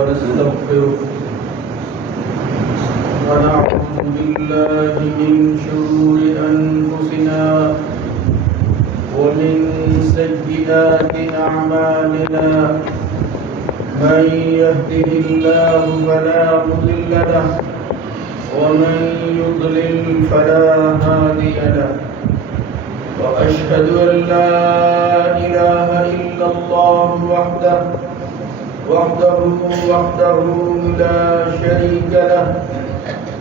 ونستغفره ونعوذ بالله من شرور أنفسنا ومن سيئات أعمالنا من يهده الله فلا مضل له ومن يضلل فلا هادي له وأشهد أن لا إله إلا الله وحده لا شريك له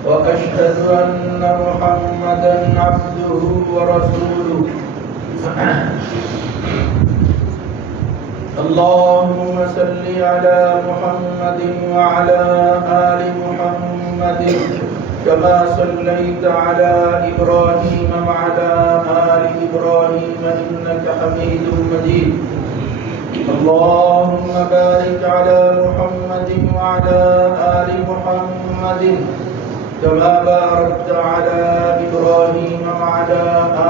وأشهد أن محمدا عبده ورسوله اللهم صل على محمد وعلى آل محمد كما صليت على إبراهيم وعلى آل إبراهيم إنك حميد مجيد اللهم بارك على محمد وعلى آل محمد كما باركت على إبراهيم وعلى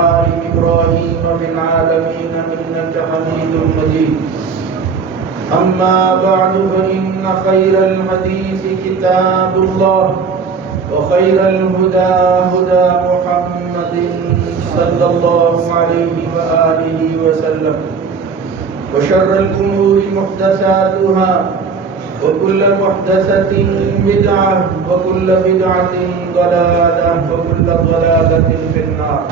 آل إبراهيم في العالمين إنك حميد مجيد أما بعد فإن خير الحديث كتاب الله وخير الهدى هدى محمد صلى الله عليه وآله وسلم وشر الأمور محدثاتها وكل محدثة بدعة وكل بدعة ضلالة وكل ضلالة في النار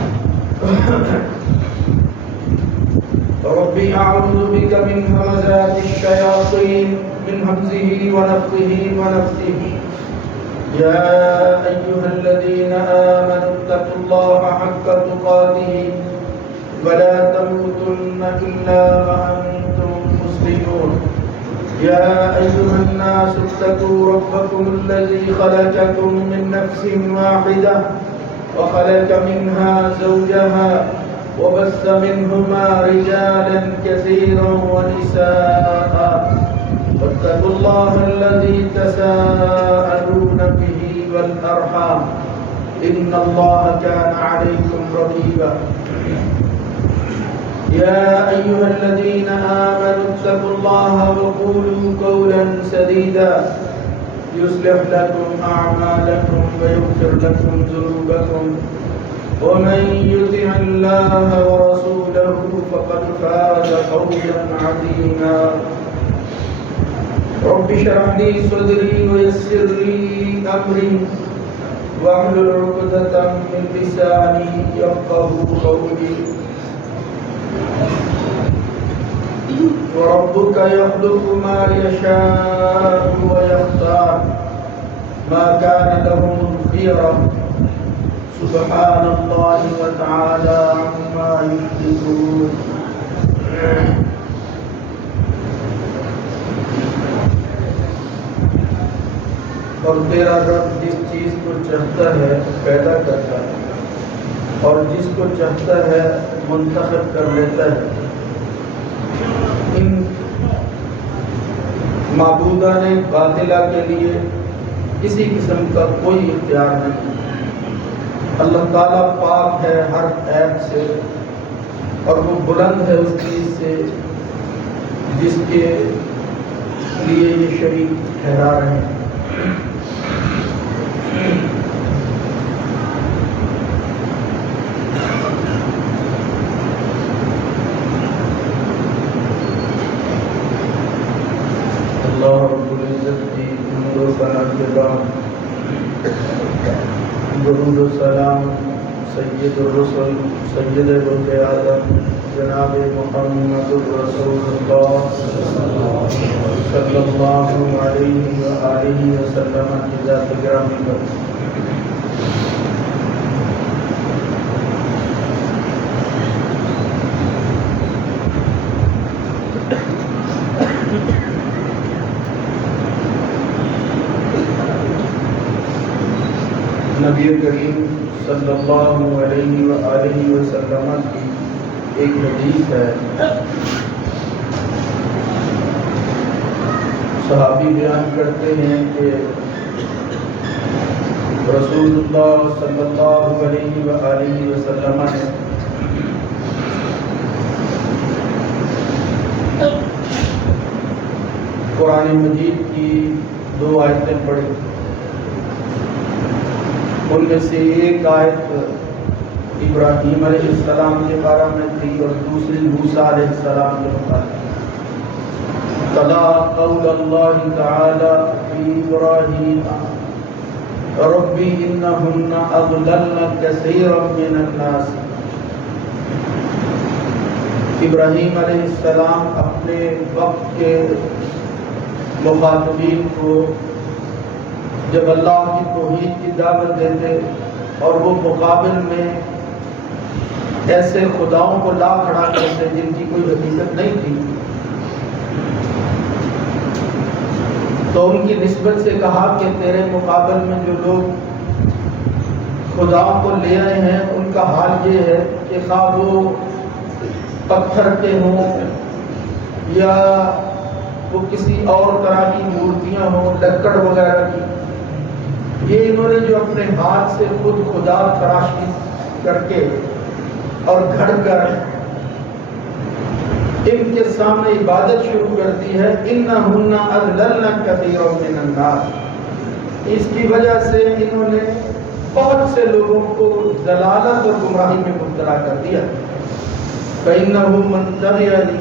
ربي أعوذ بك من همزات الشياطين من همزه ونفخه ونفثه يا أيها الذين آمنوا اتقوا الله حق تقاته ولا تموتن إلا وأنتم مسلمون يا أيها الناس اتقوا ربكم الذي خلقكم من نفس واحدة وخلق منها زوجها وبث منهما رجالا كثيرا ونساء واتقوا الله الذي تساءلون به والأرحام إن الله كان عليكم رقيبا يا أيها الذين آمنوا اتقوا الله وقولوا قولا سديدا يصلح لكم أعمالكم ويغفر لكم ذنوبكم ومن يطع الله ورسوله فقد فاز فوزا عظيما رب اشرح لي صدري ويسر لي أمري واحلل عقدة من لساني يفقهوا قولي وربك يخلق ما يشاء ويختار ما كان لهم الخيرة سبحان الله وتعالى عما يشركون اور تیرا رب جس چیز کو چاہتا ہے پیدا کرتا ہے اور جس کو چاہتا ہے منتخب کر لیتا ہے ان معبودان باطلہ کے لیے کسی قسم کا کوئی اختیار نہیں اللہ تعالیٰ پاک ہے ہر عیب سے اور وہ بلند ہے اس چیز سے جس کے لیے یہ شریک ٹھہرا رہے ہیں اللہ رب العزت کی حمد و ثنا کے بعد درود و سلام سید الرسل سید ولد آدم جناب محمد رسول اللہ صلی اللہ علیہ وآلہ وسلم کی ذات گرامی پر نبی کریم صلی اللہ علیہ وآلہ وسلم کی ایک حدیث ہے صحابی بیان کرتے ہیں کہ رسول اللہ صلی اللہ علیہ وآلہ وسلم نے قرآن مجید کی 2 آیتیں پڑھی. ان میں سے ایک آیت ابراہیم علیہ السلام کے بارے میں تھی اور دوسری موسیٰ علیہ السلام کے متعلق. تلا قول اللہ تعالی فی ابراہیم ربی انہن اضللن کثیرا من الناس. ابراہیم علیہ السلام اپنے وقت کے مخاطبین کو جب اللہ کی توحید کی دعوت دیتے اور وہ مقابل میں ایسے خداؤں کو لا کھڑا کرتے جن کی کوئی حقیقت نہیں تھی، تو ان کی نسبت سے کہا کہ تیرے مقابل میں جو لوگ خداؤں کو لے آئے ہیں ان کا حال یہ ہے کہ خواہ وہ پتھر کے ہوں یا وہ کسی اور طرح کی مورتیاں ہوں، لکڑ وغیرہ کی، یہ انہوں نے جو اپنے ہاتھ سے خود خدا تراشی کر کے اور گھڑ کر ان کے سامنے عبادت شروع کر دی ہے. انہن اضللن کثیرا من الناس. اس کی وجہ سے انہوں نے بہت سے لوگوں کو ضلالت اور گمراہی میں مبتلا کر دیا. فإنه من تبعني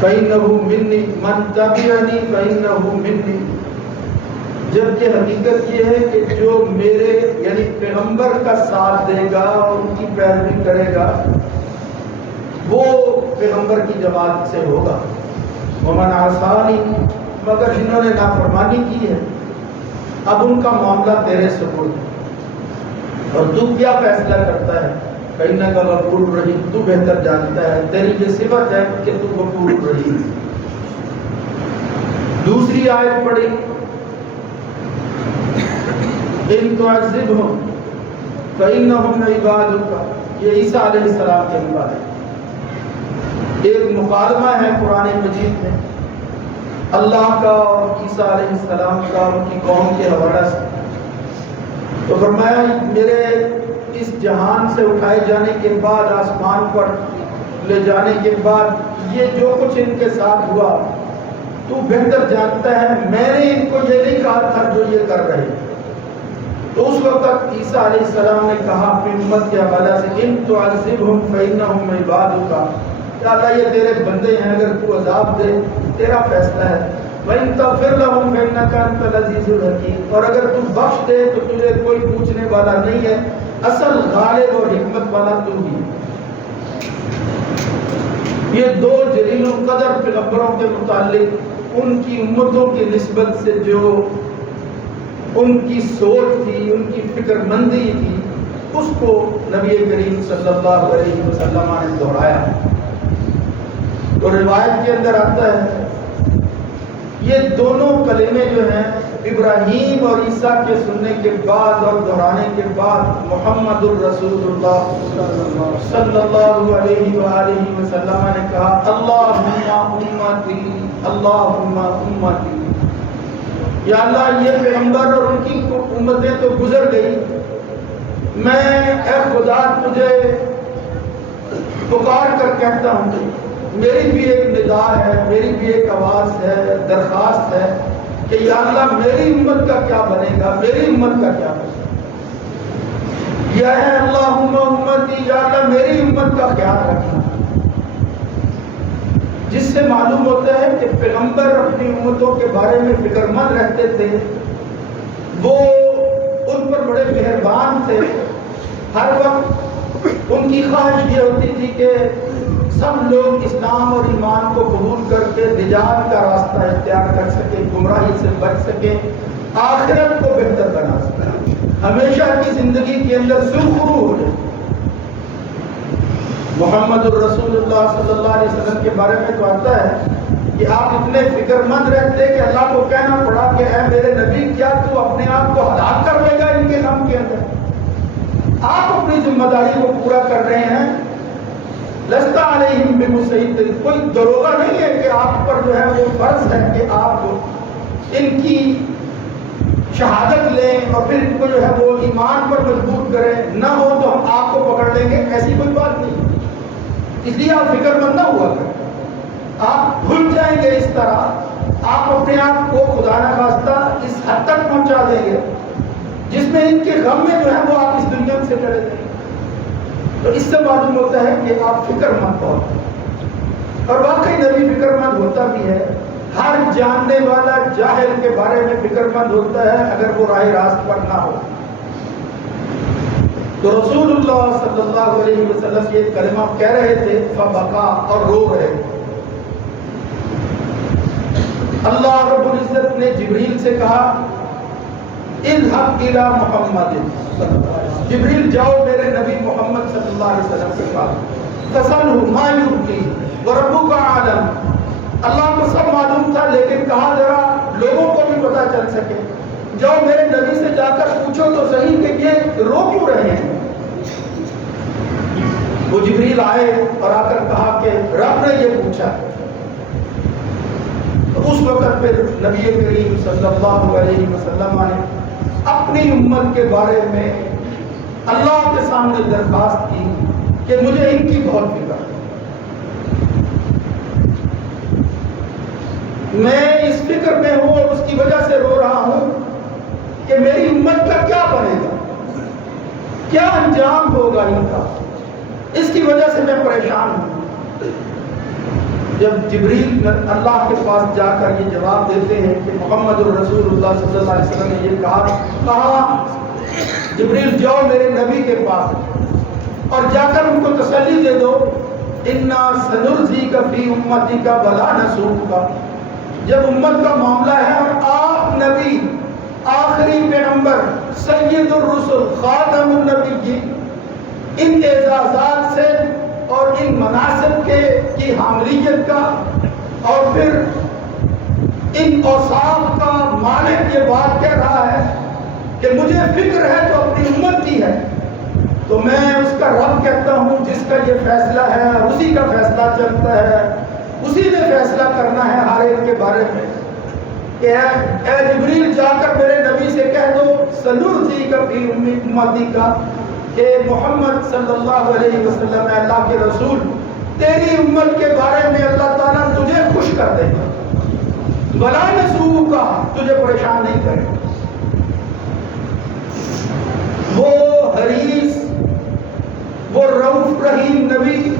فإنه مني. جبکہ حقیقت یہ ہے کہ جو میرے یعنی پیغمبر کا ساتھ دے گا اور ان کی پیروی کرے گا وہ پیغمبر کی جماعت سے ہوگا. ومن عصانی، مگر جنہوں نے نافرمانی کی ہے اب ان کا معاملہ تیرے سپرد ہے اور تو کیا فیصلہ کرتا ہے. فإنک غفور رحیم، تو بہتر جانتا ہے، تیری یہ صفت ہے کہ تو غفور رحیم. دوسری آیت پڑھی ان تعذبہم فإنہم عبادک. یہ عیسیٰ علیہ السلام کے بعد ہے. ایک مکالمہ ہے قرآن مجید میں اللہ کا اور عیسیٰ علیہ السلام کا ان کی قوم کے حوالہ سے. تو فرمایا میرے اس جہان سے اٹھائے جانے کے بعد، آسمان پر لے جانے کے بعد یہ جو کچھ ان کے ساتھ ہوا تو بہتر جانتا ہے. میں نے ان کو یہ نہیں کہا تھا جو یہ کر رہے. تو اس وقت عیسیٰ علیہ السلام نے کہا اپنی امت کے حوالہ سے ان تعذبہم فإنہم عبادک. یا اللہ یہ تیرے بندے ہیں، اگر تو عذاب دے تیرا فیصلہ ہے. وَإِن تَغْفِرْ لَهُمْ فَإِنَّكَ أَنْتَ الْعَزِيزُ الْحَكِيمُ. اور اگر تو بخش دے تو تجھے کوئی پوچھنے والا نہیں ہے، اصل غالب اور حکمت والا تو ہی. یہ 2 جلیل القدر پیغمبروں کے متعلق ان کی امتوں کی نسبت سے جو ان کی سوچ تھی، ان کی فکر مندی تھی، اس کو نبی کریم صلی اللہ علیہ وسلم نے دہرایا. تو روایت کے اندر آتا ہے یہ دونوں کلمے جو ہیں ابراہیم اور عیسیٰ کے سننے کے بعد اور دہرانے کے بعد محمد الرسول اللہ صلی اللہ علیہ وآلہ وسلم نے کہا اللہم امتی اللہم امتی. یا اللہ یہ پیغمبر اور ان کی امتیں تو گزر گئی، میں اے خدا تجھے پکار کر کہتا ہوں میری بھی ایک ندا ہے، میری بھی ایک آواز ہے، درخواست ہے کہ یا اللہ میری امت کا کیا بنے گا، میری امت کا کیا بنے گا. یا ہے اللہم امتی، یا اللہ میری امت کا خیال رکھنا. جس سے معلوم ہوتا ہے کہ پیغمبر اپنی امتوں کے بارے میں فکر مند رہتے تھے، وہ ان پر بڑے مہربان تھے. ہر وقت ان کی خواہش یہ ہوتی تھی کہ سب لوگ اسلام اور ایمان کو قبول کر کے نجات کا راستہ اختیار کر سکیں، گمراہی سے بچ سکیں، آخرت کو بہتر بنا سکیں، ہمیشہ کی زندگی کے اندر سرخرو ہو جائے. محمد الرسول اللہ صلی اللہ علیہ وسلم کے بارے میں تو آتا ہے کہ آپ اتنے فکر مند رہتے کہ اللہ کو کہنا پڑا کہ اے میرے نبی کیا تو اپنے آپ کو ہلاک کر لے گا ان کے غم کے اندر؟ آپ اپنی ذمہ داری کو پورا کر رہے ہیں. لست علیہم بمسیطر، کوئی دروغہ نہیں ہے کہ آپ پر جو ہے وہ فرض ہے کہ آپ ان کی شہادت لیں اور پھر ان کو جو ہے وہ ایمان پر مجبور کریں. نہ ہو تو ہم آپ کو پکڑ لیں گے، ایسی کوئی بات نہیں. اس لیے آپ فکر مند نہ ہوا کریں. آپ بھول جائیں گے اس طرح، آپ اپنے آپ کو خدا نخواستہ اس حد تک پہنچا دیں گے جس میں ان کے غم میں جو ہے وہ آپ اس دنیا سے چلے جائیں گے۔ تو اس سے معلوم ہوتا ہے کہ آپ فکر مند ہو، اور واقعی نبی فکر مند ہوتا بھی ہے۔ ہر جاننے والا جاہل کے بارے میں فکر مند ہوتا ہے اگر وہ راہ راست پر نہ ہو۔ تو رسول اللہ صلی اللہ علیہ وسلم یہ کلمہ کہہ رہے تھے فبکا، اور رو رہے تھے۔ اللہ رب العزت نے جبریل سے کہا اذهب الى محمد، جبریل جاؤ میرے نبی محمد صلی اللہ علیہ وسلم کے پاس، فسألہ ما یبکی وربک اعلم۔ اللہ کو سب معلوم تھا لیکن کہا ذرا لوگوں کو بھی پتہ چل سکے، جاؤ میرے نبی سے جا کر پوچھو تو صحیح کہ یہ رو کیوں رہے ہیں۔ وہ جبریل آئے اور آ کر کہا کہ رب نے یہ پوچھا۔ تو اس وقت پھر نبی کریم صلی اللہ علیہ وسلم نے اپنی امت کے بارے میں اللہ کے سامنے درخواست کی کہ مجھے ان کی بہت فکر ہے، میں اس فکر میں ہوں اور اس کی وجہ سے رو رہا ہوں کہ میری امت کا کیا بنے گا، کیا انجام ہوگا ان کا، اس کی وجہ سے میں پریشان ہوں۔ جب جبریل اللہ کے پاس جا کر یہ جواب دیتے ہیں کہ محمد الرسول اللہ صلی اللہ علیہ وسلم نے یہ کہا جبریل جاؤ میرے نبی کے پاس اور جا کر ان کو تسلی دے دو انا سنرضیک فی امتک ولا نسوک۔ جب امت کا معاملہ ہے اور آپ نبی آخری پیغمبر سید الرسل خاتم النبیین ان اعزازات سے اور ان مناصب کی حاملیت کا اور پھر ان اوصاف کا مالک یہ بات کہہ رہا ہے کہ مجھے فکر ہے تو اپنی امت کی ہے، تو میں اس کا رب کہتا ہوں جس کا یہ فیصلہ ہے، اسی کا فیصلہ چلتا ہے، اسی نے فیصلہ کرنا ہے ہر ایک کے بارے میں کہ اے جبریل جا کر میرے نبی سے کہہ دو سنرضیک فی امتی کا کہ محمد صلی اللہ علیہ وسلم اللہ کے رسول تیری امت کے بارے میں اللہ تعالیٰ تجھے خوش کر دے گا، ولا نسوک کا تجھے پریشان نہیں کرے گا۔ وہ حریص، وہ رؤوف رحیم نبی،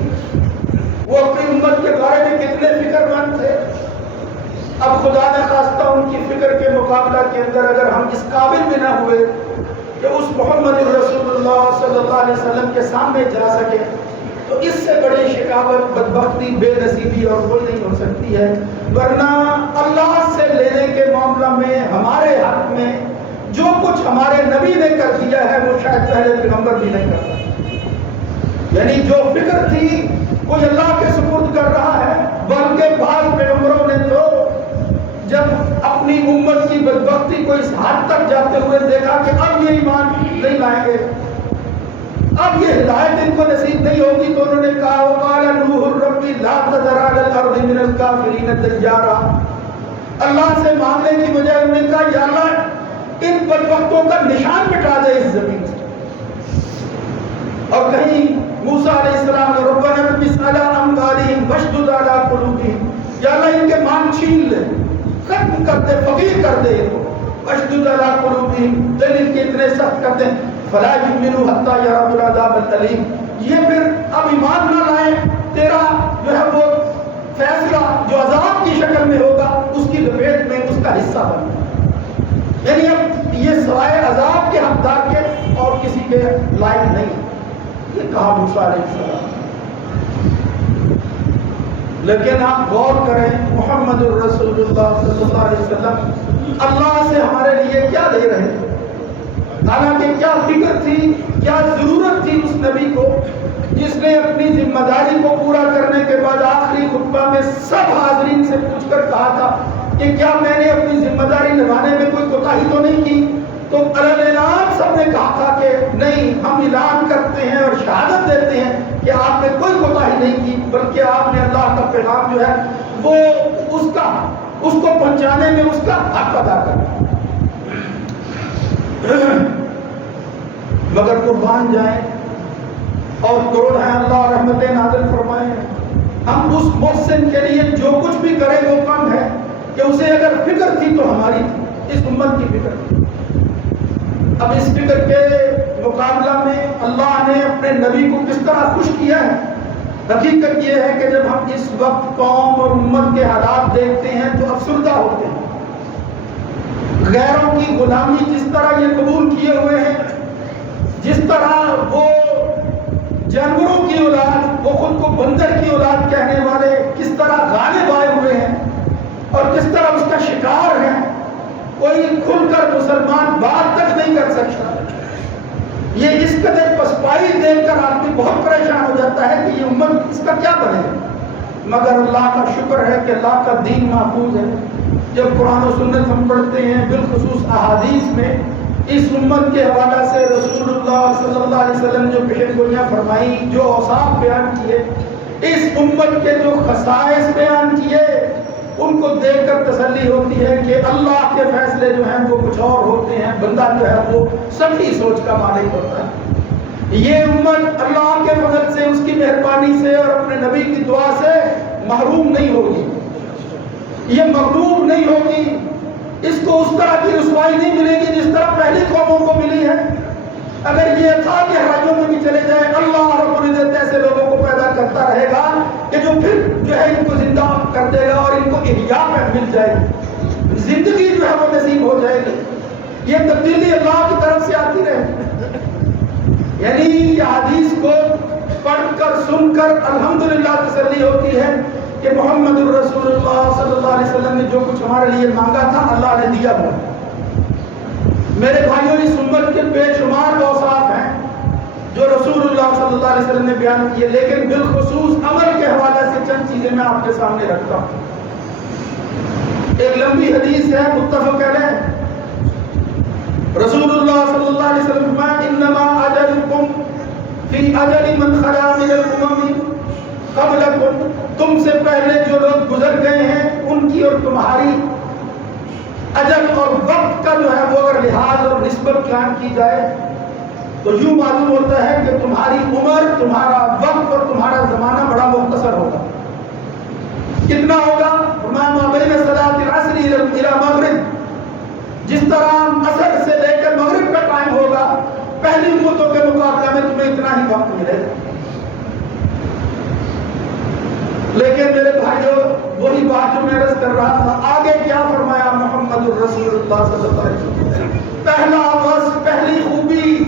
وہ اپنی امت کے بارے میں کتنے فکر مند تھے۔ اب خدا نہ خواستہ ان کی فکر کے مقابلہ کے اندر اگر ہم اس قابل بھی نہ ہوئے کہ اس محمد رسول اللہ صلی اللہ علیہ وسلم کے سامنے جا سکے تو اس سے بڑی شکاوت، بدبختی، بے نصیبی اور کوئی نہیں ہو سکتی ہے۔ ورنہ اللہ سے لینے کے معاملہ میں ہمارے حق میں جو کچھ ہمارے نبی نے کر دیا ہے وہ شاید پہلے پیغمبر بھی نہیں کرتا، یعنی جو فکر تھی کوئی اللہ کے سپرد کر رہا ہے، بلکہ بعض پیغمبروں نے تو جب اپنی امت کی بدبختی کو اس حد تک جاتے ہوئے دیکھا کہ اب یہ ایمان نہیں لائیں گے، اب یہ ہدایت ان کو نصیب نہیں ہوگی، تو انہوں نے کہا وقال نوح رب لا تذر علی الارض من الکافرین دیارا۔ اللہ سے مانگنے کی بجائے انہوں نے کہا یا اللہ ان بدبختوں کا نشان مٹا دے اس زمین سے۔ اور کہیں موسیٰ علیہ السلام نے ربنا اطمس علی اموالہم واشدد علی قلوبہم، یا اللہ ان کے مان چھین لے، ختم کر دے، فقیر کر دے، واشدد علی قلوبہم، دل ان کے اتنے سخت کر دے، فلا یؤمنوا حتی یروا العذاب الالیم، یہ پھر اب ایمان نہ لائیں، تیرا جو ہے وہ فیصلہ جو عذاب کی شکل میں ہوگا اس کی لپیٹ میں اس کا حصہ بن جائے، یعنی اب یہ سوائے عذاب کے حقدار کے اور کسی کے لائق نہیں۔ یہ کہا موسیٰ علیہ السلام۔ لیکن آپ غور کریں محمد الرسول اللہ صلی اللہ علیہ وسلم اللہ سے ہمارے لیے کیا دے رہے ہیں، حالانکہ کیا فکر تھی، کیا ضرورت تھی اس نبی کو جس نے اپنی ذمہ داری کو پورا کرنے کے بعد آخری خطبہ میں سب حاضرین سے پوچھ کر کہا تھا کہ کیا میں نے اپنی ذمہ داری نبھانے میں کوئی کوتاہی تو نہیں کی؟ تو اعلان سب نے کہا تھا کہ نہیں، ہم اعلان کرتے ہیں اور شہادت دیتے ہیں کہ آپ نے کوئی کوتاہی نہیں کی، بلکہ آپ نے اللہ کا پیغام جو ہے وہ اس کو پہنچانے میں اس کا حق ادا کر، مگر قربان جائیں اور کروڑ ہیں اللہ رحمتیں نازل فرمائیں ہم اس محسن کے لیے جو کچھ بھی کریں وہ کم ہے کہ اسے اگر فکر تھی تو ہماری تھی، اس امت کی فکر تھی۔ اب اس فکر کے مقابلہ میں اللہ نے اپنے نبی کو کس طرح خوش کیا ہے؟ حقیقت یہ ہے کہ جب ہم اس وقت قوم اور امت کے حالات دیکھتے ہیں تو افسردہ ہوتے ہیں۔ غیروں کی غلامی جس طرح یہ قبول کیے ہوئے ہیں، جس طرح وہ جانوروں کی اولاد، وہ خود کو بندر کی اولاد کہنے والے کس طرح غالب آئے ہوئے ہیں اور کس طرح اس کا شکار ہے، کوئی کھل کر مسلمان بات تک نہیں کر سکتا۔ یہ اس قدر پسپائی دیکھ کر آدمی بہت پریشان ہو جاتا ہے کہ یہ امت اس کا کیا بنے گا، مگر اللہ کا شکر ہے کہ اللہ کا دین محفوظ ہے۔ جب قرآن و سنت ہم پڑھتے ہیں، بالخصوص احادیث میں اس امت کے حوالہ سے رسول اللہ صلی اللہ علیہ وسلم جو پیشن گوئیاں فرمائی، جو اوصاف بیان کیے، اس امت کے جو خصائص بیان کیے، ان کو دیکھ کر تسلی ہوتی ہے کہ اللہ کے فیصلے جو ہیں وہ کچھ اور ہوتے ہیں، بندہ جو ہے وہ سچی سوچ کا مالک ہوتا ہے۔ یہ امت اللہ کے فضل سے، اس کی مہربانی سے اور اپنے نبی کی دعا سے محروم نہیں ہوگی، یہ مغلوب نہیں ہوگی، اس کو اس طرح کی رسوائی نہیں ملے گی جس طرح پہلی قوموں کو ملی ہے۔ اگر یہ تھا کہ گہرائیوں میں بھی چلے جائے، اللہ رب العزت ایسے لوگوں کو پیدا کرتا رہے گا کہ جو پھر جو ہے ان کو زندہ کر دے گا اور ان کو احیاء میں مل جائے گی، زندگی جو ہے وہ نصیب ہو جائے گی۔ یہ تبدیلی اللہ کی طرف سے آتی رہے، یعنی یہ حدیث کو پڑھ کر سن کر الحمدللہ تسلی ہوتی ہے کہ محمد الرسول اللہ صلی اللہ علیہ وسلم نے جو کچھ ہمارے لیے مانگا تھا اللہ نے دیا وہ۔ میرے بھائیوں، اس امت کے بے شمار اوصاف ہیں جو رسول اللہ صلی اللہ علیہ وسلم نے بیان کیے، لیکن بالخصوص عمل کے حوالے سے چند چیزیں میں آپ کے سامنے رکھتا ہوں۔ ایک لمبی حدیث ہے، متفق علیہ، رسول اللہ صلی اللہ علیہ وسلم فرمایا انما اجلکم فی اجل من خلا من الامم قبلکم، تم سے پہلے جو لوگ گزر گئے ہیں ان کی اور تمہاری اجل اور وقت کا جو ہے وہ اگر لحاظ اور نسبت قائم کی جائے تو یوں معلوم ہوتا ہے کہ تمہاری عمر، تمہارا وقت اور تمہارا زمانہ بڑا مختصر ہوگا۔ کتنا ہوگا؟ ما بین صلاۃ العصر الی مغرب، جس طرح عصر سے لے کر مغرب کا ٹائم ہوگا، پہلی امتوں کے مقابلے میں تمہیں اتنا ہی وقت ملے گا۔ لیکن میرے بھائیوں، وہی بات جو میں عرض کر رہا تھا، آگے کیا فرمایا محمد الرسول اللہ صلی اللہ علیہ وسلم؟ پہلا وصف، پہلی خوبی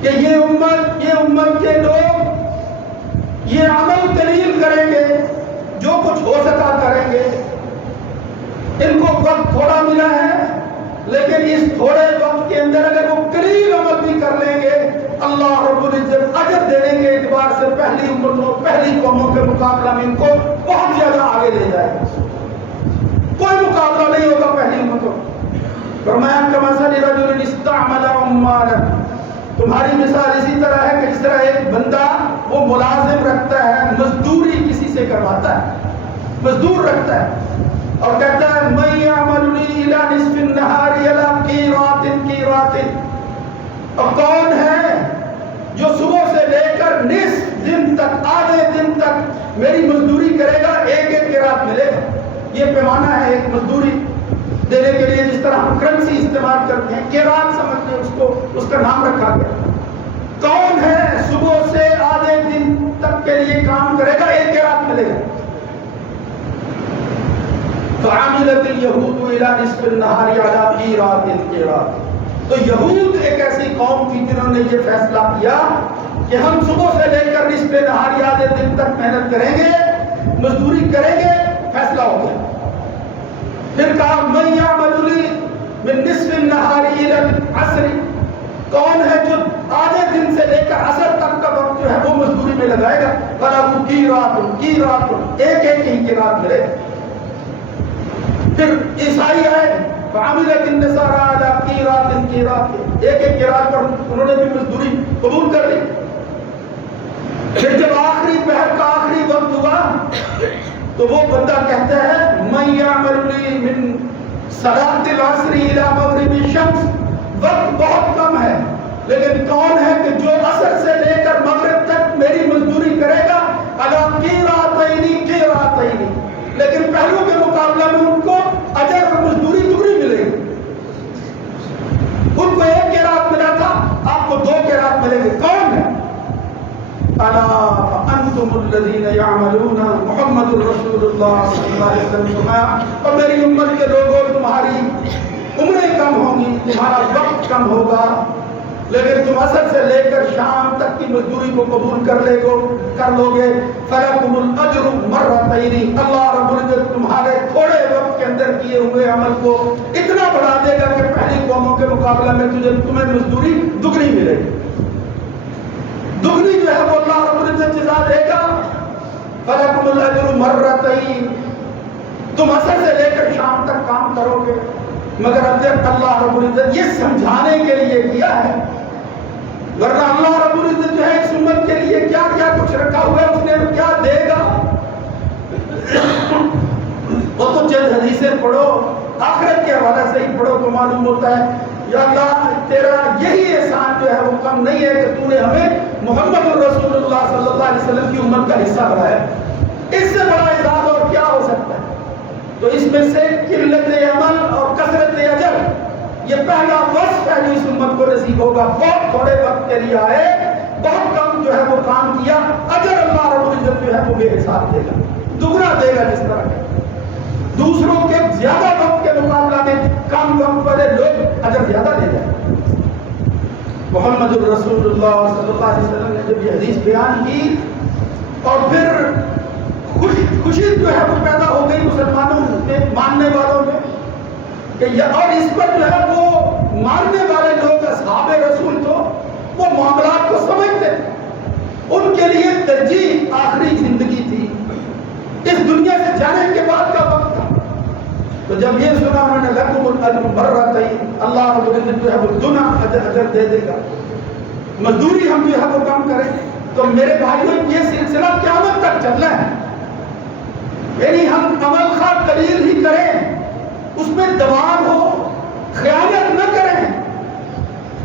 کہ یہ امت کے لوگ یہ عمل قلیل کریں گے، جو کچھ ہو سکا کریں گے۔ ان کو وقت تھوڑا ملا ہے، لیکن اس تھوڑے وقت کے اندر اگر وہ قلیل عمل بھی کر لیں گے، اللہ رب العزت اجر دینے کے اعتبار سے پہلی امتوں، پہلی قوموں کے مقابلہ میں ان کو بہت زیادہ آگے لے جائے گا۔ کوئی مقابلہ نہیں ہوگا پہلی امتوں۔ فرمایا کمثل رجل استعمل عمالا، تمہاری مثال اسی طرح ہے کہ جس طرح ایک بندہ وہ ملازم رکھتا ہے، مزدوری کسی سے کرواتا ہے، مزدور رکھتا ہے اور کہتا ہے من یعمل لی الی نصف النہار الی قیرات قیرات، اور کون ہے جو صبح سے لے کر نصف دن تک، آدھے دن تک میری مزدوری کرے گا، ایک ایک قیرات ملے گا۔ یہ پیمانہ ہے ایک مزدوری دینے کے لیے، جس طرح ہم کرنسی استعمال کرتے ہیں، قیرات سمجھتے ہیں اس کو، اس کا نام رکھا گیا۔ کون ہے صبح سے آدھے دن تک کے لیے کام کرے گا، ایک قیرات ملے گا۔ فعملت اليہود الی نصف النہار علی قیرات قیرات، تو یہود ایک ایسی قوم تھی جنہوں نے یہ فیصلہ کیا کہ ہم صبح سے لے کر نصف نہار آدھے دن تک محنت کریں گے، مزدوری کریں گے، فیصلہ ہو گیا۔ پھر کہا من یعمل لی من نصف النہار الی العصر، کون ہے جو آدھے دن سے لے کر عصر تک کا وقت جو ہے وہ مزدوری میں لگائے گا، فلہ قیرات قیرات، ایک ایک ہی قیرات ملے۔ پھر عیسائی آئے، فعملت النصارى على قیرات قیرات، ایک ایک قیرات پر انہوں نے بھی مزدوری قبول کر لی۔ پھر جب آخری پہر کا آخری وقت ہوا تو وہ بندہ کہتا ہے من یعمل لی من صلاۃ العصر الی مغرب الشمس، وقت بہت کم ہے لیکن کون ہے کہ جو عصر سے لے کر مغرب تک میری مزدوری کرے گا، علی قیرات لیکن پہلو کے مقابلہ میں ان کو اجر اور مزدوری دگنی ملے گی. ان کو 1 قیراط ملا تھا، آپ کو 2 قیراط ملے گی. کون ہے؟ الا فانتم الذین یعملون. محمد الرسول اللہ صلی اللہ علیہ وسلم فرمایا، اور میری امت کے لوگوں، تمہاری عمریں کم ہوں گی، تمہارا وقت کم ہوگا، لیکن تم عصر سے لے کر شام تک کی مزدوری کو قبول کر لو گے. فلکم الاجر مرتین. اللہ رب العزت تمہارے تھوڑے وقت کے اندر کیے ہوئے عمل کو اتنا بڑھا دے گا کہ پہلی قوموں کے مقابلہ میں تمہیں مزدوری دگنی ملے گی. دگنی جو ہے وہ اللہ رب العزت جزا دے گا. فلکم الاجر مرتین. تم عصر سے لے کر شام تک کام کرو گے، مگر اب اللہ رب العزت یہ سمجھانے کے لیے کیا ہے، ورنہ اللہ رب العزت جو ہے اس امت کے لیے کیا کیا کچھ رکھا ہوا ہے، اس نے کیا دے گا. وہ تو چند حدیثیں پڑھو، آخرت کے حوالے سے ہی پڑھو تو معلوم ہوتا ہے یا اللہ تیرا یہی احسان جو ہے وہ کم نہیں ہے کہ تو نے ہمیں محمد الرسول اللہ صلی اللہ علیہ وسلم کی امت کا حصہ بنایا. اس سے بڑا اعزاز اور کیا ہو سکتا ہے. تو اس میں سے قلت عمل اور کثرت اجر یہ پہلا وصف ہے جو اس امت کو نصیب ہوگا. بہت تھوڑے وقت کے لیے آئے، بہت کم جو ہے وہ کام کیا، اجر اللہ رب العزت جو ہے وہ بے حساب دے گا، دگنا دے گا. جس طرح کے دوسروں کے زیادہ وقت کے مقابلہ میں کم وقت والے لوگ اجر زیادہ دے جائیں. محمد الرسول اللہ صلی اللہ علیہ وسلم نے جب یہ حدیث بیان کی اور پھر خوشی جو ہے وہ پیدا ہو گئی مسلمانوں میں، ماننے والوں میں کہ اور اس پر جو ہے وہ ماننے والے لوگ اصحاب رسول تو وہ معاملات کو سمجھتے تھے. ان کے لیے ترجیح آخری زندگی تھی، اس دنیا سے جانے کے بعد کا وقت تھا. تو جب یہ سنا انہوں نے لکم الاجر مرتین، اللہ رب العزت جو ہے وہ دنا اجر دے دے گا. مزدوری ہم جو ہے وہ کم کریں. تو میرے بھائیوں یہ سلسلہ قیامت تک چلنا ہے. یعنی ہم عمل خواہ قلیل ہی کریں، اس میں دوام ہو، خیانت نہ کریں.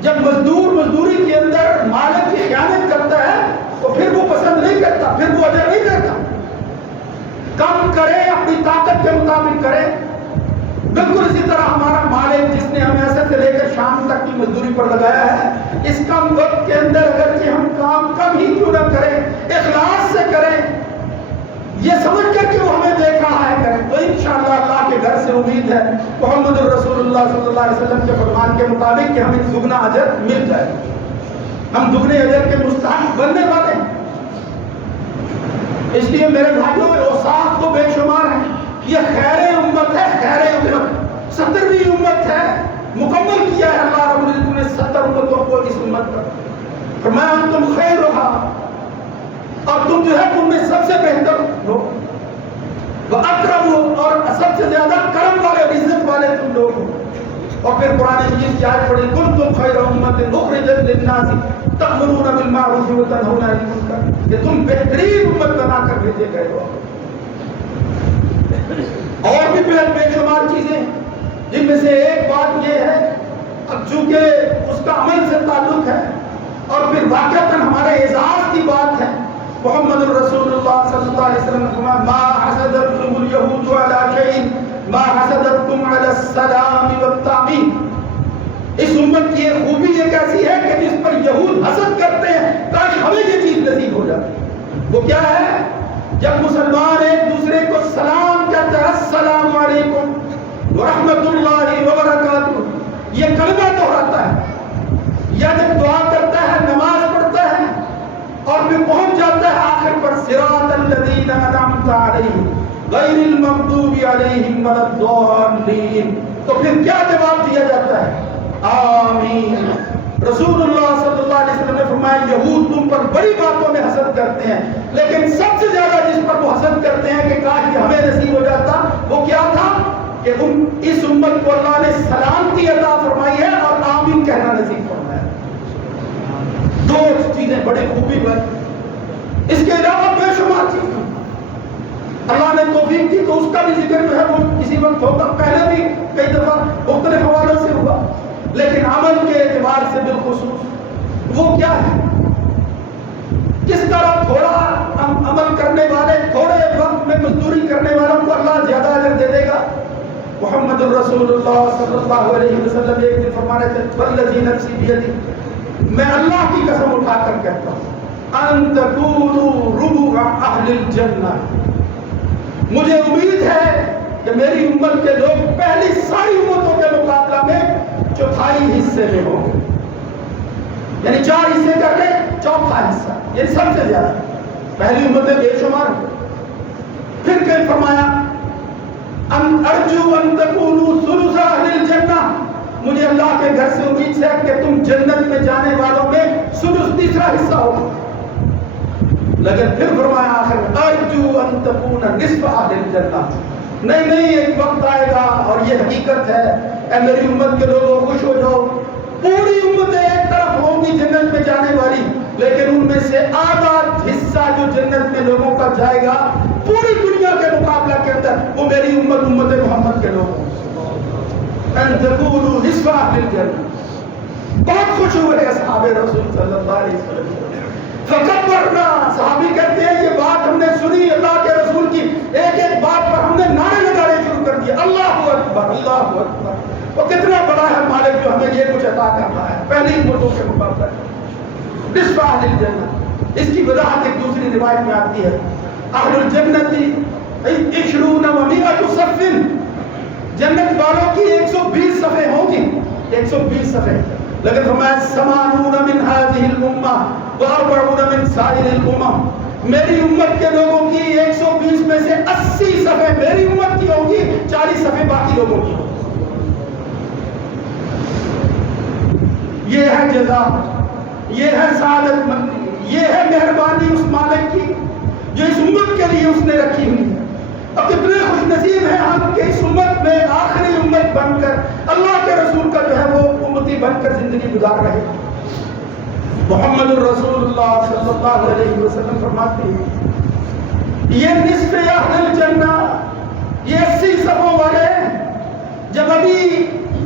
جب مزدور مزدوری کے اندر مالک کی خیانت کرتا ہے تو پھر وہ پسند نہیں کرتا، پھر وہ اجر نہیں دیتا. کم کریں، اپنی طاقت کے مطابق کریں. بالکل اسی طرح ہمارا مالک جس نے ہمیں عصر سے لے کر شام تک کی مزدوری پر لگایا ہے، اس کم وقت کے اندر اگرچہ ہم کام کم ہی کیوں نہ کریں، اخلاص سے کریں، یہ سمجھ کر کہ وہ ہمیں دیکھ رہا ہے کریں، تو انشاءاللہ اللہ کے گھر سے امید ہے محمد الرسول اللہ صلی اللہ علیہ وسلم کے فرمان کے مطابق کہ ہمیں دگنا اجر مل جائے. ہم دگنے اجر کے مستحق بننے والے ہیں. اس لیے میرے بھائیوں اوصاف تو بے شمار ہیں. یہ خیر امت ہے، خیر امت 70ویں امت ہے. مکمل کیا ہے اللہ رب العزت نے 70 امتوں کو اس امت پر. فرمایا تم خیر رہا، اور تم جو ہے تم میں سب سے بہتر ہو، اکرم ہو، اور سب سے زیادہ کرم والے اور عزت والے تم لوگ ہو. اور پھر قرآن مجید کی آیت پڑھی کنتم خیر امت اخرجت للناس تأمرون بالمعروف وتنہون عن المنکر، کہ تم بہترین امت بنا کر بھیجے گئے ہو. اور بھی بے شمار چیزیں جن میں سے ایک بات یہ ہے، اب چونکہ اس کا عمل سے تعلق ہے اور پھر واقعتاً ہمارے اعزاز کی بات ہے. محمد الرسول اللہ صلی اللہ علیہ وسلم نے فرمایا ما حسدتكم اليهود على شيء ما حسدتكم على السلام والتعمیم. اس امت کی ایک خوبی ایک ایسی ہے کہ جس پر یہود حسد کرتے ہیں کاش ہمیں یہ چیز نصیب ہو جاتی. وہ کیا ہے؟ جب مسلمان ایک دوسرے کو سلام کہتے ہیں السلام علیکم ورحمۃ اللہ وبرکاتہ، یہ کلمہ دہراتا ہے، یا جب دعا کرتا ہے، نماز پڑھتا ہے اور پھر پہنچ جاتا ہے آخر پر صراط الذین انعمت علیہم غیر المغضوب علیہم ولا الضالین، تو پھر کیا جواب دیا جاتا ہے؟ آمین. رسول اللہ صلی اللہ علیہ وسلم نے فرمایا یہود تم پر بڑی باتوں میں حسد کرتے ہیں، لیکن سب سے زیادہ جس پر وہ حسد کرتے ہیں کہ کاش یہ ہمیں نصیب ہو جاتا، وہ کیا تھا کہ اس امت کو اللہ نے سلامتی عطا فرمائی ہے اور آمین کہنا نصیب فرمایا. دو چیزیں بڑے خوبی پر. اس کے علاوہ بے شمار چیزیں اللہ نے توفیق دی تو اس کا بھی ذکر جو ہے وہ کسی وقت ہوتا، پہلے بھی کئی دفعہ مختلف حوالوں سے ہوا، لیکن عمل کے اعتبار سے بالخصوص وہ کیا ہے جس طرح تھوڑا عمل کرنے والے تھوڑے وقت میں مزدوری کرنے والوں کو اللہ زیادہ اجر دے دے گا. محمد الرسول اللہ صلی اللہ علیہ وسلم ایک دن فرما رہے تھے والذی نفسی بیدی، میں اللہ کی قسم اٹھا کر کہتا ہوں ان تکونوا ربع اہل الجنہ، مجھے امید ہے کہ میری امت کے لوگ پہلی ساری امتوں کے مقابلہ میں چوتھائی حصے میں ہوں گے. یعنی 4 حصے کر لیں، چوتھا حصہ، یہ سب سے زیادہ. پہلی امتیں بے شمار. پھر کہ فرمایا ان ارجو ان تکونوا ثلث اہل الجنہ، مجھے اللہ کے گھر سے امید ہے کہ تم جنت میں جانے والوں میں ثلث تیسرا حصہ ہوگا. لیکن پھر فرمایا آخر میں ارجو ان تکون نصف اہل الجنہ، نہیں ایک وقت آئے گا اور یہ حقیقت ہے اے میری امت کے لوگوں خوش ہو جاؤ، پوری امتیں ایک طرف ہوں گی جنت میں جانے والی، لیکن ان میں سے آدھا حصہ جو جنت میں لوگوں کا جائے گا پوری دنیا کے مقابلہ کے اندر وہ میری امت محمد کے لوگ ہوں. ان تکونوا نصف اہل الجنہ. بہت خوش ہوئے اصحاب رسول صلی اللہ علیہ وسلم. فکبرنا، صحابی کہتے ہیں یہ بات ہم نے سنی اللہ کے رسول کی، ایک ایک بات پر ہم نے نعرے لگانے شروع کر دیے اللہ اکبر اللہ اکبر. وہ کتنا بڑا ہے مالک جو ہمیں یہ کچھ عطا کر رہا ہے پہلی امتوں کے مقابلے میں. نصف اہل الجنہ، اس کی وضاحت ایک دوسری روایت میں آتی ہے اہل الجنت 20 و 100 صف، جنت والوں کی 120 صفیں ہوں گی، 120 صفیں. لیکن فرمایا 80 من هذه الامه و40 من سائر الامم، میری امت کے لوگوں کی 120 میں سے 80 صفیں میری امت کی ہوں گی، 40 صفیں باقی لوگوں کی. یہ ہے جزا، یہ ہے سعادت مندی، یہ ہے مہربانی اس مالک کی جو اس امت کے لیے اس نے رکھی ہوئی ہے. اب کتنے خوش نصیب ہیں ہم کہ اس امت میں آخری امت بن کر اللہ کے رسول کا جو ہے وہ امتی بن کر زندگی گزار رہے ہیں. محمد الرسول اللہ صلی اللہ علیہ وسلم فرماتے ہیں یہ نصف اہل الجنہ، یہ 80 صفوں والے جب ابھی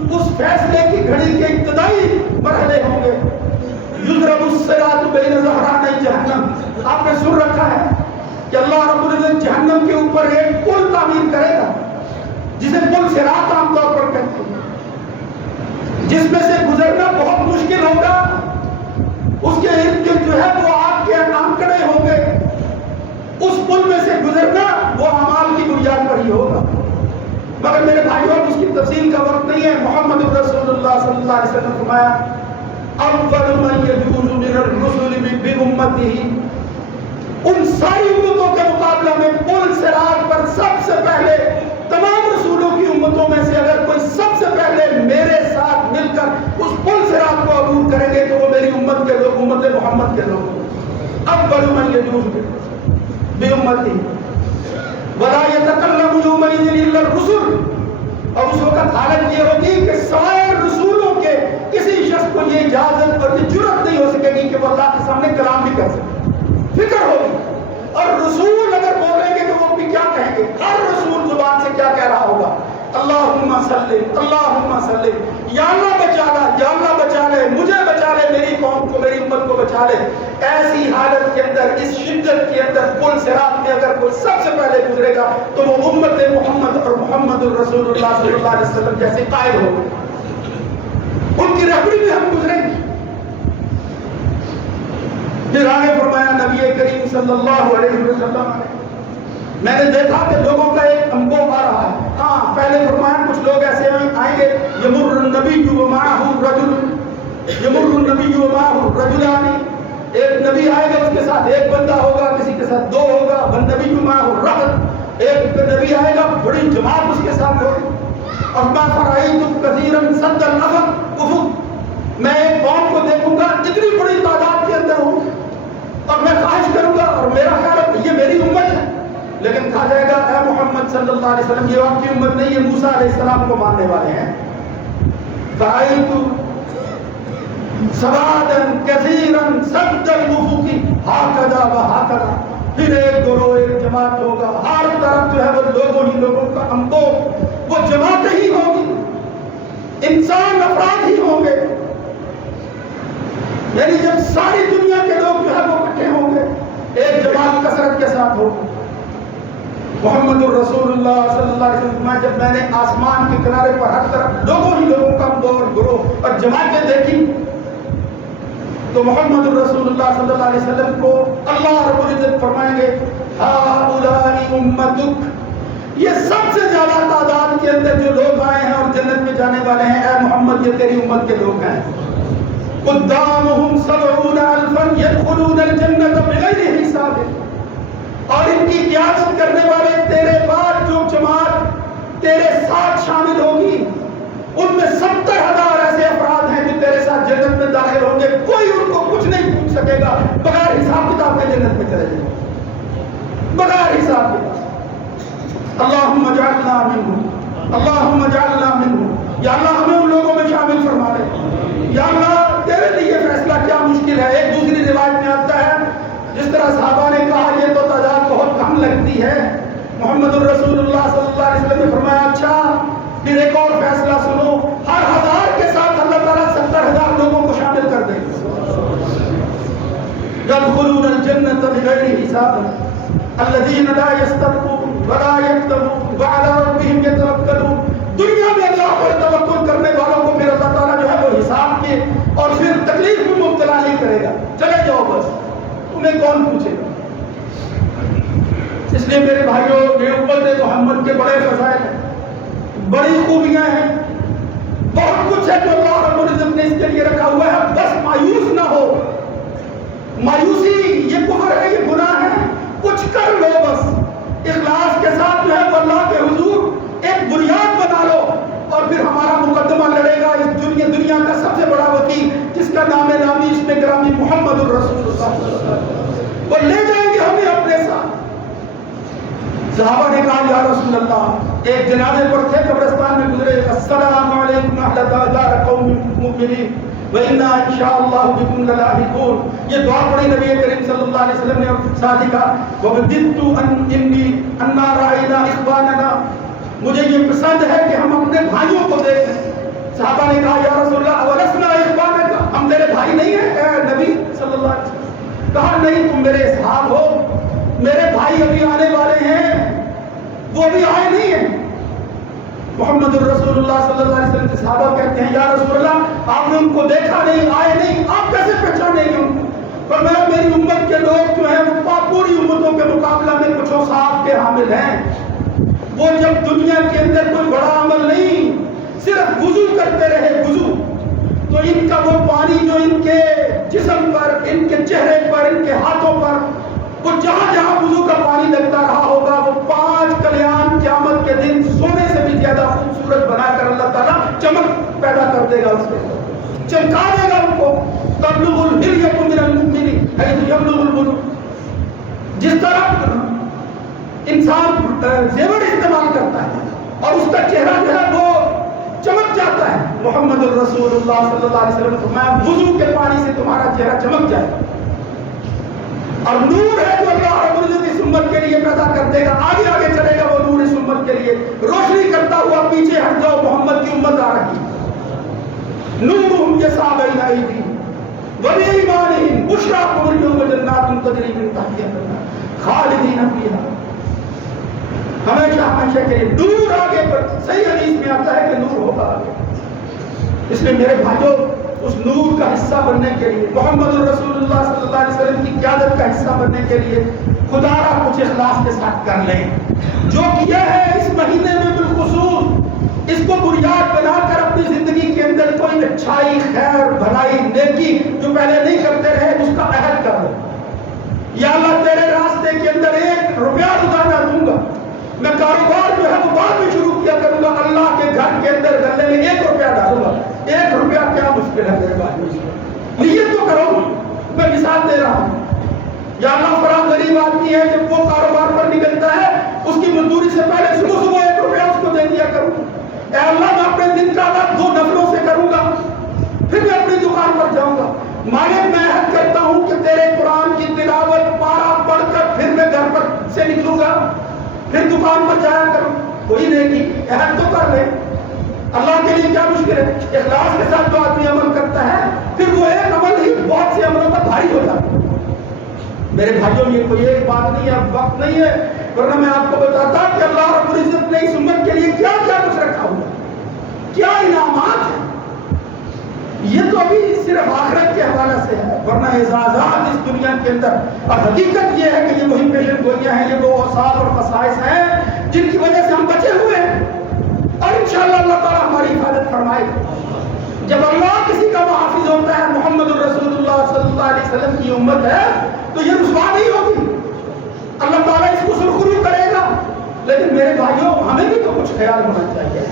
اس فیصلے کی گھڑی کے ابتدائی مرحلے ہوں گے، یضرب الصراط بین ظہرانی جہنم، آپ نے سن رکھا ہے کہ اللہ رب العزت جہنم کے اوپر ایک پل تعمیر کرے گا جسے پل صراط عام طور پر کہتے ہیں، جس میں سے گزرنا بہت مشکل ہوگا. اس کے ارد گرد جو ہے وہ آگ کے آنکڑے ہوں گے، اس پل میں سے گزرنا وہ اعمال کی بنیاد پر ہی ہوگا. مگر میرے بھائیوں اس کی تفصیل کا وقت نہیں ہے. محمد رسول اللہ صلی اللہ علیہ وسلم فرمایا اول من یجوز من الرسل بامته، ان ساری امتوں کے مقابلہ میں پل صراط پر سب سے پہلے تمام رسولوں کی امتوں میں سے اگر کوئی سب سے پہلے میرے ساتھ مل کر اس پل صراط کو عبور کریں گے تو وہ میری امت کے لوگ، امت محمد کے لوگ. اول من یجوز بامته ولا يتكلم يومئذ الا الرسل، اور اس وقت حالت یہ ہوگی کہ سوائے رسولوں کے کسی شخص کو یہ اجازت اور یہ جرأت نہیں ہو سکے گی کہ وہ اللہ کے سامنے کلام بھی کر سکے. فکر ہوگی. اور رسول اگر بولیں گے تو وہ بھی کیا کہیں گے، ہر رسول زبان سے کیا کہہ رہا ہوگا اللہم صلی اللہم صلی، یا اللہ بچا لے، یا اللہ بچا لے، مجھے بچا لے، میری قوم کو، میری امت کو بچا لے. ایسی حالت کے اندر، اس شدت کے اندر پل صراط میں اگر کوئی سب سے پہلے گزرے گا تو وہ امت محمد اور محمد الرسول اللہ صلی اللہ علیہ وسلم جیسے قائد ہوگا، ان کی رہبری میں ہم گزریں گے. پھر آگے فرمایا نبی کریم صلی اللہ علیہ وسلم میں نے دیکھا کہ لوگوں کا ایک انبو آ رہا ہے. ہاں پہلے فرمایا کچھ لوگ ایسے آئیں گے یمر النبی ومعہ رجل، یمر النبی ومعہ رجلان، ایک نبی آئے گا اس کے ساتھ ایک بندہ ہوگا، کسی کے ساتھ 2 ہوگا. والنبی ومعہ رجل، ایک نبی آئے گا بڑی جماعت اس کے ساتھ ہوگی. اور ما فرأیت کثیرا سد الافق، میں ایک قوم کو دیکھوں گا اتنی بڑی تعداد کے اندر ہوں اور میں خواہش کروں گا اور میرا خیال ہے یہ میری امت ہے، لیکن کہا جائے گا اے محمد صلی اللہ علیہ وسلم یہ آپ کی امت نہیں، یہ موسیٰ علیہ السلام کو ماننے والے ہیں. فرأیت سوادا کثیرا سد الافق ہکذا وہکذا، پھر ایک گروہ ایک جماعت ہوگا، ہر طرف جو ہے وہ لوگوں ہی لوگوں کا انبو، وہ جماعتیں ہی ہوگی، انسان افراد ہی ہوں گے. یعنی جب ساری دنیا کے لوگ جو ہے وہ اکٹھے ہوں گے ایک جماعت کثرت کے ساتھ ہو. محمد الرسول اللہ صلی اللہ علیہ وسلم جب میں نے آسمان کے کنارے پر ہر طرف لوگوں کا گروہ اور جماعتیں دیکھی تو محمد الرسول اللہ صلی اللہ علیہ وسلم کو اللہ رب العزت فرمائیں گے ہؤلاء امتک، یہ سب سے زیادہ تعداد کے اندر جو لوگ آئے ہیں اور جنت میں جانے والے ہیں، اے محمد یہ تیری امت کے لوگ ہیں. قدامهم 70,000 يدخلون الجنة بغیر حساب، اور ان کی قیادت کرنے والے تیرے بعد جو جماعت تیرے ساتھ شامل ہوگی ان میں 70,000 ایسے افراد ہیں جو تیرے ساتھ جنت میں داخل ہوں گے. کوئی ان کو کچھ نہیں پوچھ سکے گا، بغیر حساب کتاب کے جنت میں چلے جائیں گے، بغیر حساب کتاب. اللہم اجعلنا منہم، اللہم اجعلنا منہم. یا اللہ ہمیں ان لوگوں میں شامل فرما دے. یا اللہ تیرے لیے فیصلہ کیا مشکل ہے. ایک دوسری روایت میں آتا ہے جس طرح صحابہ نے کہا یہ تو تعداد بہت کم لگتی ہے، محمد الرسول اللہ صلی اللہ علیہ وسلم نے فرمایا اچھا پھر ایک اور فیصلہ سنو، ہر 1000 کے ساتھ اللہ تعالیٰ 70,000 لوگوں کو شامل کر دے. يدخلون الجنة بغیر حساب الذين لا يسترقون ولا يكتمون وعلى ربهم يتوکلون. دنیا میں اللہ پر توکل کرنے والوں کو پھر اللہ تعالیٰ جو ہے وہ حساب کے اور پھر تکلیف میں مبتلا نہیں کرے گا. چلے جاؤ بس، تمہیں کون پوچھے گا. اس لیے میرے بھائیوں یہ امت محمد کے بڑے فضائل ہیں، بڑی خوبیاں ہیں، بہت کچھ ہے جو اللہ رب العزت نے اس کے لیے رکھا ہوا ہے. بس مایوس نہ ہو. مایوسی یہ کفر ہے، یہ گناہ ہے. کچھ کر لو، بس اخلاص کے ساتھ جو ہے وہ اللہ کے حضور ایک بنیاد بنا لو اور پھر ہمارا مقدمہ لڑے گا اس دنیا کا سب سے بڑا وکیل جس کا نام نامی اس میں گرامی محمد الرسول اللہ، وہ لے جائیں گے ہمیں اپنے ساتھ. صحابہ نے کہا یا رسول اللہ، ایک جنازے پر تھے قبرستان میں گزرے، السلام علیکم اہل دار قوم مؤمنین وَإِنَّا إِنْ شَاءَ اللَّهُ بِكُمْ لَلَاحِقُونَ. یہ دعا پڑھی نبی کریم صلی اللہ علیہ وسلم نے اور ساتھ ہی کہا وَوَدِدتُّ أَنَّا رَأَيْنَا إِخْوَانَنَا، مجھے یہ پسند ہے کہ ہم اپنے بھائیوں کو دیکھیں. صحابہ نے کہا یا رسول اللہ اَوَلَسْنَا إِخْوَانَكَ، ہم تیرے بھائی نہیں ہیں اے نبی صلی اللہ علیہ وسلم. کہا نہیں، تم میرے اصحاب ہو، میرے بھائی ابھی آنے والے ہیں، وہ ابھی آئے نہیں ہیں. محمد الرسول اللہ صلی اللہ علیہ وسلم کے صحابہ کہتے ہیں یا رسول اللہ آپ نے ان کو دیکھا نہیں، آئے نہیں، آپ کیسے پہچانے گے ان کو؟ فرمایا میری امت کے لوگ جو ہیں وہ پوری امتوں کے مقابلہ میں کچھ اوصاف کے حامل ہیں. وہ جب دنیا کے اندر کوئی بڑا عمل نہیں، صرف وضو کرتے رہے وضو، تو ان کا وہ پانی جو ان کے جسم پر، ان کے چہرے پر، ان کے ہاتھوں پر، وہ جہاں جہاں وضو کا پانی لگتا رہا ہوگا وہ 5 کلیان قیامت کے دن سونے سے بھی زیادہ خوبصورت بنا کر اللہ تعالیٰ چمک پیدا کر دے گا، اس کے چمکا دے گا ان کو. تبلغ الحلیۃ من المؤمن حیث یبلغ الوضوء. جس طرح انسان زیور استعمال کرتا ہے اور اس کا چہرہ جو ہے وہ چمک جاتا ہے، محمد الرسول اللہ صلی اللہ علیہ وسلم نے فرمایا وضو کے پانی سے تمہارا چہرہ چمک جائے گا. اور نور ہے جو اللہ رب العزت اس امت کے لیے پیدا کر دے گا. آگے آگے چلے گا وہ نور اس امت کے لیے روشنی کرتا ہوا. پیچھے ہٹ جاؤ، محمد کی امت آ رہی ہے. نورہم یسعی بین ایدیہم وبایمانہم بشراکم اليوم جنات تجری من تحتہا الانہار خالدین فیہا. ہمیشہ ہمیشہ کے لیے نور آگے پر. صحیح حدیث میں آتا ہے کہ نور ہوگا آگے. اس لیے میرے بھائیوں اس نور کا حصہ بننے کے لیے، محمد الرسول اللہ صلی اللہ علیہ وسلم کی قیادت کا حصہ بننے کے لیے خدا را کچھ اخلاص کے ساتھ کر لیں. جو کیا ہے اس مہینے میں بالخصوص اس کو بنیاد بنا کر اپنی زندگی کے اندر کوئی اچھائی، خیر، بھلائی، نیکی جو پہلے نہیں کرتے رہے اس کا عہد کر لو. یا اللہ تیرے راستے کے اندر 1 روپیہ روزانہ دوں گا، میں کاروبار جو ہے وہ بعد میں شروع کیا کروں گا، اللہ کے گھر کے اندر گلے میں 1 روپیہ ڈالوں گا. 1 روپیہ کیا مشکل ہے میرے بھائی، نیت تو کرو. میں مثال دے رہا ہوں. یا اللہ فلاں غریب آدمی ہے جب وہ کاروبار پر نکلتا ہے اس کی مزدوری سے پہلے صبح 1 روپیہ اس کو دے دیا کروں. اے اللہ میں اپنے دن کا ادا 2 نفلوں سے کروں گا، پھر میں اپنی دکان پر جاؤں گا. مالک میں عہد کرتا ہوں کہ تیرے قرآن کی تلاوت پارا پڑھ کر پھر میں گھر پر سے نکلوں گا، پھر دکان پر جایا کروں. کوئی نیکی عہد تو کر لے. اللہ کے لیے کیا مشکل ہے؟ اخلاص کے ساتھ جو آدمی عمل کرتا ہے پھر وہ ایک عمل ہی بہت سے عملوں پر بھاری ہو جاتا ہے. میرے بھائیوں یہ کوئی ایک بات نہیں ہے، وقت نہیں ہے، ورنہ میں آپ کو بتاتا کہ اللہ رب العزت نے اس امت کے لیے کیا کیا کچھ رکھا ہوا ہے، کیا انعامات ہیں۔ یہ تو ابھی صرف آخرت کے حوالے سے ہے، ورنہ اعزازات اس دنیا کے اندر، اور حقیقت یہ ہے کہ یہ وہی پیشن گوئیاں ہیں، یہ وہ اوصاف اور خصائص ہیں جن کی وجہ سے ہم بچے ہوئے ہیں، اور انشاءاللہ اللہ تعالیٰ ہماری حفاظت فرمائے۔ جب اللہ کسی کا محافظ ہوتا ہے، محمد الرسول اللہ صلی اللہ علیہ وسلم کی امت ہے، تو یہ رسوا نہیں ہوگی، اللہ تعالیٰ اس کو سرخرو کرے گا۔ لیکن میرے بھائیوں ہمیں بھی تو کچھ خیال ہونا چاہیے،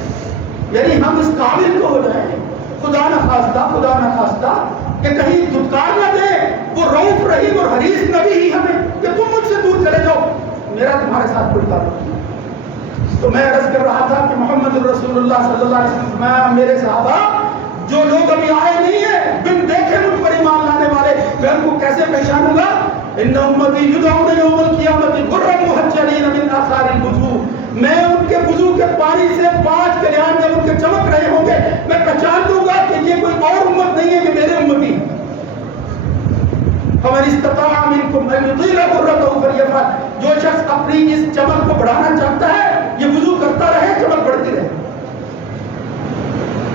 یعنی ہم اس قابل کو ہو جائیں، خدا نہ خواستہ کہ کہیں دھتکار نہ دے وہ رؤوف رحیم اور حریص نبی ہی ہمیں کہ تم مجھ سے دور چلے جاؤ، میرا تمہارے ساتھ کوئی تعلق نہیں۔ تو میں عرض کر رہا تھا کہ محمد الرسول اللہ صلی اللہ علیہ وسلم، میرے صحابہ جو لوگ ابھی آئے نہیں ہیں، بن دیکھے مجھ پر ایمان لانے والے، میں ان کو کیسے پہچانوں گا؟ ان امتی یدعون یوم القیامت غرا محجلین من آثار الوضوء، میں ان کے وضو کے پانی سے 5 کلیان جب ان کے چمک رہے ہوں گے، میں پہچان لوں گا کہ یہ کوئی اور امت نہیں ہے، یہ میرے امتی ہے۔ فمن استطاع منکم ان یطیل غرته فلیفعل، جو شخص اپنی اس چمک کو بڑھانا چاہتا ہے یہ وضو کرتا رہے، چمک بڑھتی رہے۔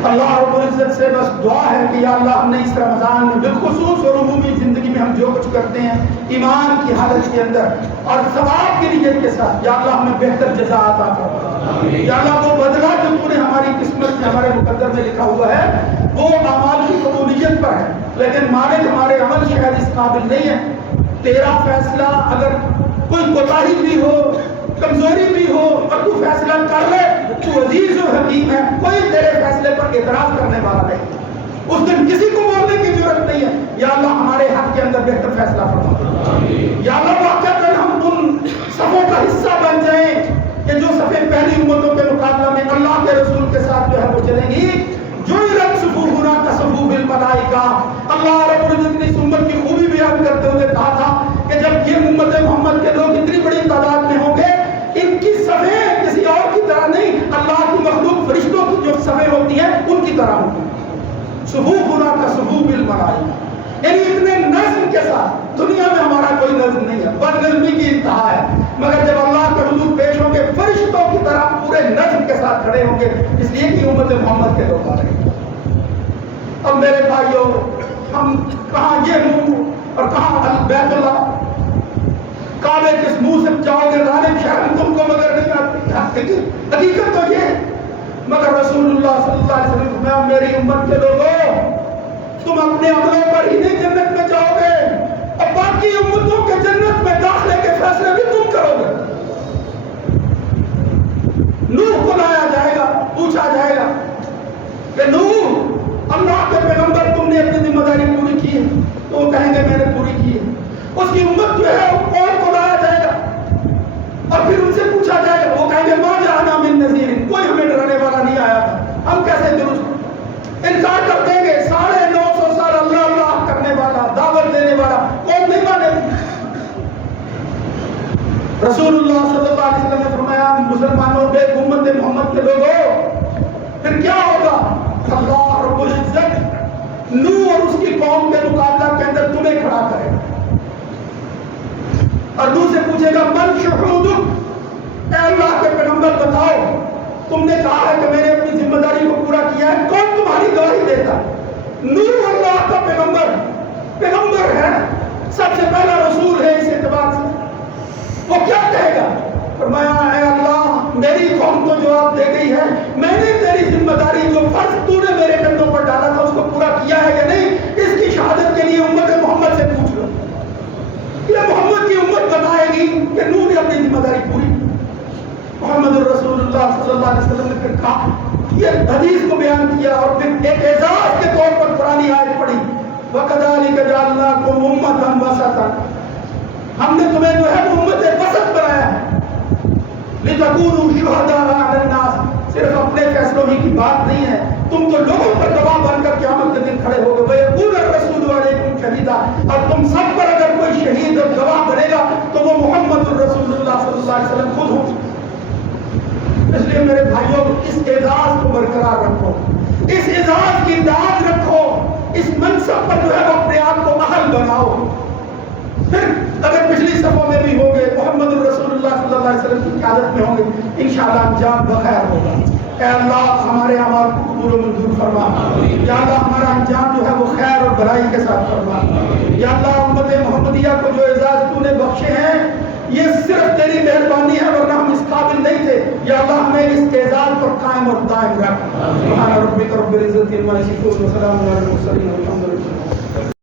اللہ رب العزت سے بس دعا ہے کہ یا اللہ ہم نے اس رمضان میں بالخصوص اور عمومی زندگی میں ہم جو کچھ کرتے ہیں ایمان کی حالت کے اندر اور ثواب کی نیت کے ساتھ، یا اللہ ہمیں بہتر جزا عطا فرما، یا اللہ وہ بدلہ جو تو نے ہماری قسمت میں ہمارے مقدر میں لکھا ہوا ہے وہ اعمال کی قبولیت پر ہے، لیکن مالک ہمارے عمل شاید اس قابل نہیں ہے۔ تیرا فیصلہ اگر کوئی کوتاہی بھی ہو، کمزوری بھی ہو، اور تو فیصلہ کر لے، تو عزیز و حکیم ہے، کوئی تیرے فیصلے پر اعتراض کرنے والا نہیں، اس دن کسی کو بولنے کی ضرورت نہیں ہے۔ یا اللہ ہمارے حق کے اندر بہتر فیصلہ فرما، یا اللہ واقعتاً ہم ان صفوں کا حصہ بن جائیں کہ جو صفیں پہلی امتوں کے مقابلہ میں اللہ کے رسول کے ساتھ جو ہے وہ چلیں گی۔ جو صفوفنا کصفوف الملائکہ، اللہ رب العزت نے اس امت کی خوبی بیان کرتے ہوئے کہا تھا کہ جب یہ امت محمد کے لوگ اتنی بڑی تعداد میں ہوں گے، ان کی صفیں کسی اور کی طرح نہیں، اللہ کی مخلوق فرشتوں کی جو صفیں ہوتی ہیں ان کی طرح ہوتی ہیں۔ صفوفنا کصفوف الملائکہ، یعنی اتنے نظم کے ساتھ، دنیا میں ہمارا کوئی نظم نہیں ہے، بد نظمی کی انتہا ہے، مگر جب اللہ کے حضور پیش ہوں گے فرشتوں کی طرح پورے نظم کے ساتھ کھڑے ہوں گے، اس لیے کہ امت محمد کے لوگ آ رہے ہیں۔ اب میرے بھائیوں ہم کہاں یہ منہ اور کہاں بیت اللہ، کعبے کس منہ سے جاؤ گے، غالب شہر تم کو مگر نہیں آتی، حقیقت تو یہ ہے، مگر رسول اللہ صلی اللہ علیہ وسلم فرمایا میری امت کے لوگوں تم اپنے عملوں پر ہی نہیں جنت میں جاؤ گے، اور باقی امتوں کے جنت میں داخلے کے فیصلے بھی تم کرو گے۔ نوح کو لایا جائے گا، پوچھا جائے گا کہ نوح اللہ کے پیغمبر تم نے اپنی ذمہ داری پوری کی ہے؟ تو وہ کہیں گے میں نے پوری کی ہے۔ اس کی امت جو ہے وہ قوم کو لایا جائے گا اور پھر ان سے پوچھا جائے گا، وہ کہیں گے ما جاءنا من نذیر، کوئی ہمیں ڈرانے والا نہیں آیا تھا، ہم کیسے درست انکار کر دیں گے، 950 سال اللہ اللہ کرنے والا، دعوت دینے والا قوم نہیں مانے۔ رسول اللہ صلی اللہ علیہ وسلم نے فرمایا مسلمانوں کے امت محمد کے لوگوں پھر کیا ہوگا؟ اللہ رب العزت نوح اور اس کی قوم کے مقابلہ کے اندر تمہیں کھڑا کرے گا اور نوح سے پوچھے گا من شہودک، اے اللہ کے پیغمبر بتاؤ تم نے کہا ہے کہ میں نے اپنی ذمہ داری کو پورا کیا ہے، کون تمہاری گواہی دیتا ہے؟ نوح اللہ کا پیغمبر ہے، سب سے پہلا رسول ہے، اس اعتبار سے وہ کیا کہے گا؟ فرمایا اے اللہ میری قوم تو جواب دے گئی ہے، میں نے تیری ذمہ داری جو فرض تو نے میرے کندھوں پر ڈالا تھا اس کو پورا کیا ہے یا نہیں، اس کی شہادت کے لیے امت محمد سے پوچھ لو۔ یہ محمد کی امت بتائے گی کہ نوح نے اپنی ذمہ داری پوری۔ محمد الرسول اللہ صلی اللہ علیہ وسلم نے پھر کہا، یہ حدیث کو بیان کیا اور پھر ایک اعزاز کے طور پر قرآنی آیت پڑھی، وَكَذَلِكَ جَعَلْنَاكُمْ أُمَّةً وَسَطًا، ہم نے تمہیں جو ہے وہ امت وسط بنایا ہے، لِتَكُونُوا شُهَدَاءَ عَلَى النَّاسِ، صرف اپنے فیصلوں ہی کی بات نہیں ہے، تم تو لوگوں پر گواہ بن کر قیامت کے دن کھڑے ہوگے، وَيَكُونَ الرَّسُولُ عَلَيْكُمْ شَهِيدًا، اور تم سب پر اگر کوئی شہید اور گواہ بنے گا تو وہ محمد الرسول اللہ صلی اللہ علیہ وسلم خود ہوں۔ اس لیے میرے بھائیوں اس اعزاز کو برقرار رکھو، اس اعزاز کی داد رکھو، اس منصب پر جو ہے وہ اپنے آپ کو اہل بناؤ، پھر اگر پچھلی صفوں میں بھی ہوں گے محمد الرسول اللہ صلی اللہ علیہ وسلم کی قیادت میں ہوں گے انشاءاللہ انجام بخیر ہوگا۔ اے اللہ ہمارے اعمال کو قبول و منظور فرما، یا اللہ ہمارا انجام جو ہے وہ خیر اور بھلائی کے ساتھ فرما، یا اللہ امت محمدیہ کو جو اعزاز تو نے بخشے ہیں یہ صرف تیری مہربانی ہے، ورنہ ہم اس قابل نہیں تھے، یا اللہ ہمیں اس کے اعزاز پر قائم اور دائم رکھ۔ سبحان ربک رب العزت عما یصفون وسلام علی المرسلین والحمد للہ۔